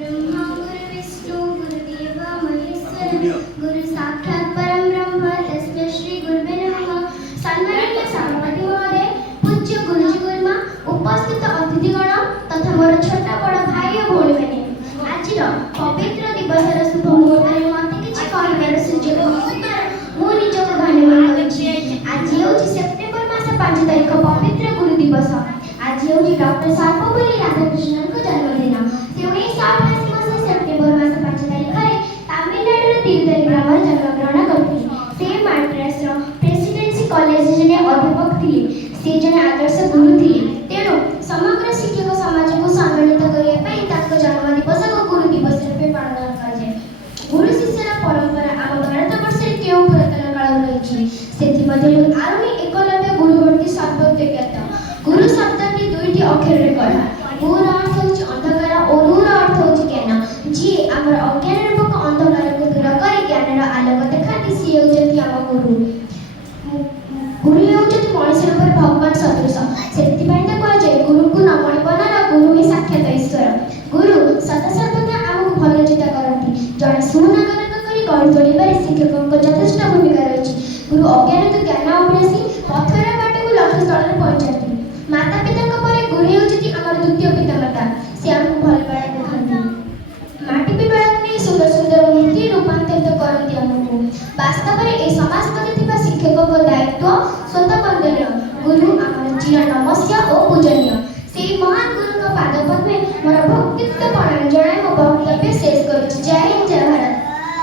ब्रह्मा गुरु विष्णु गुरुदेव महेश्वर गुरु साक्षात् परम ब्रह्म तस्मै श्री गुरुवे नमः। सम्माननीय सभापति महोदय, पूज्य गुरुजी गुरुमा, उपस्थित अतिथिगण तथा मोर छोट बड़ भाई और भौणी मैंने आज पवित्र दिवसर शुभ मुहूर्त मत किसी कहबार सुजोग मु निजक धन्यवाद करुछि। आज हेउछि सेप्टेम्बर मास 5 तारिख पवित्र गुरु दिवस। आज हेउछि डॉक्टर सर्वपल्ली राधाकृष्णन को जन्मदिन। से 1988 मसीहा सेप्टेम्बर मास 5 तारिख रे तमिलनाडु तिरुतरी ग्राम जन्म ग्रहण करथिले। से माड्रास प्रेसिडेंसी कॉलेज जने अध्यापक थिले। से जने आदर्श गुरु थिले। तेणु समग्र शिक्षक समाज को सम्मानित करिया पई ताको जन्म दिवस को गुरु दिवस रूपे पालन कराଯାଏ। गुरु शिष्यर परंपरा आम भारतवर्ष केउ पुरातन काल रही से आरमी एकलव्य गुरुवर्ती सर्वज्ञ ज्ञात। गुरु शब्दटी दुईटी अक्षर गढ़ा। गुर अर्थ होछि अंधकार और रूर अर्थ होछि ज्ञान। जी आमर अज्ञान रूपक अंधकार को दूर करी ज्ञानर आलोक देखाती सी होछि आम गुरु। गुरु होछि मनुष्य पर भगवान सदृश। सेतिपई त कह जे गुरु को नमन बनर गुरु ही साक्षात ईश्वर। गुरु सदा सर्वदा आमको भल चिंता करती। जड़े सुनागरिक करी गढ़ तोड़बार शिक्षक यथेष्ट भूमिका रही। गुरु अज्ञान तो ज्ञान अभ्यासी पथर बाट को लक्ष्य स्थल पहुंचाती। माता पिता गुरु होती आम द्वितीय पितामाता। से आमको भल पाए देखती। माटी पिपड़ा नहीं सुंदर सुंदर मूर्ति रूपांतरित करती आमको। वास्तव में ये समाज प्रति शिक्षक दायित्व स्वतः वंदनीय। गुरु आम चिर नमस्या और पूजनीय। से महान गुरु पाद पद्मे मोर भक्तित्व प्रणाम जनाई मो वक्तव्य शेष करुछि। जय हिंद, जय भारत।